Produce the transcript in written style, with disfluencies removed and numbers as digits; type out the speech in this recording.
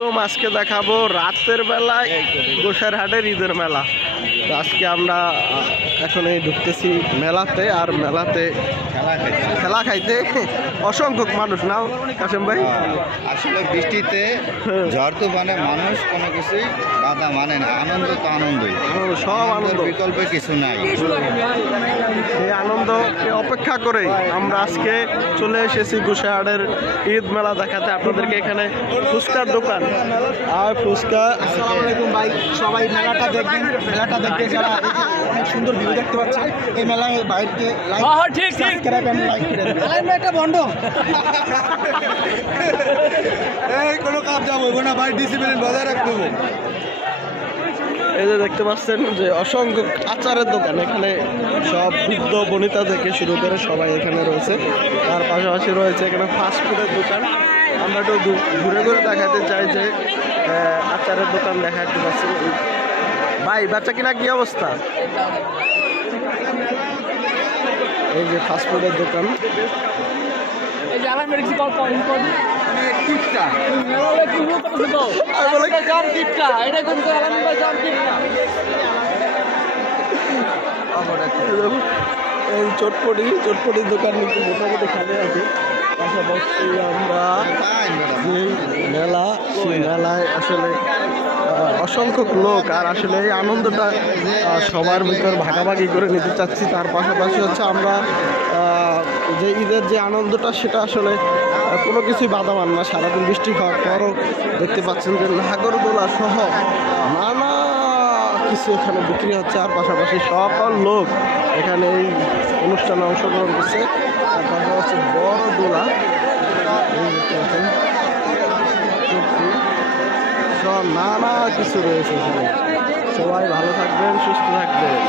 তো আজকে দেখাবো রাতের বেলায় গোসাইরহাটের ঈদের মেলা। তো আজকে আমরা এখন এই ঢুকতেছি মেলাতে, আর মেলাতে খেলা খাইতে অসংখ্য মানুষ নাও কাশেম ভাই। আসলে বৃষ্টিতে ঝড় তুফানে মানুষ কোনো কিছুই বাধা মানে না, আনন্দ তো আনন্দই, সব আনন্দ, বিকল্পে কিছু নাই। এই আনন্দকে অপেক্ষা করে আমরা আজকে চলে এসেছি গোসাইরহাটের ঈদ মেলা দেখাতে আপনাদেরকে। এখানে ফুচকার দোকান আর ফুচকা। আসসালামু আলাইকুম ভাই, সবাই মেলাটা দেখবেন। মেলাটা দেখতে যারা অনেক সুন্দর ভিউ দেখতে পাচ্ছেন, এই মেলায় বাইরে সাবস্ক্রাইব এন্ড লাইক করে দেবেন। একটা বন্ধ এই কোনো কাজ যাব না ভাই, ডিসিপ্লিন বজায় রাখতে হবে। এই যে দেখতে পাচ্ছেন যে অসংখ্য আচারের দোকান, এখানে সব বৃদ্ধ বনিতা থেকে শুরু করে সবাই এখানে রয়েছে। তার পাশাপাশি রয়েছে এখানে ফাস্টফুডের দোকান। আমরা একটু ঘুরে ঘুরে দেখাতে চাই যে আচারের দোকান দেখাতে পাচ্ছি। ভাই বাচ্চা কিনা কি অবস্থা? এই যে ফাস্টফুডের দোকান। এই চটপটির দোকান কিন্তু মোটামুটি খালি আছে। পাশাপাশি আমরা যে মেলা, সেই মেলায় আসলে অসংখ্য লোক, আর আসলে এই আনন্দটা সবার ভিতর ভাগাভাগি করে নিতে চাচ্ছি। তার পাশাপাশি হচ্ছে আমরা যে ঈদের যে আনন্দটা, সেটা আসলে কোনো কিছুই বাধা মান না। সারাদিন বৃষ্টি হওয়ার পরও দেখতে পাচ্ছেন যে নাগরদোলা সহ নানা কিছু এখানে বিক্রি হচ্ছে, আর পাশাপাশি সকল লোক এখানে এই অনুষ্ঠানে অংশগ্রহণ করছে। আর তারপর হচ্ছে বড় দোলা, সব নানা কিছু রয়েছে এখানে। সবাই ভালো থাকবেন, সুস্থ থাকবেন।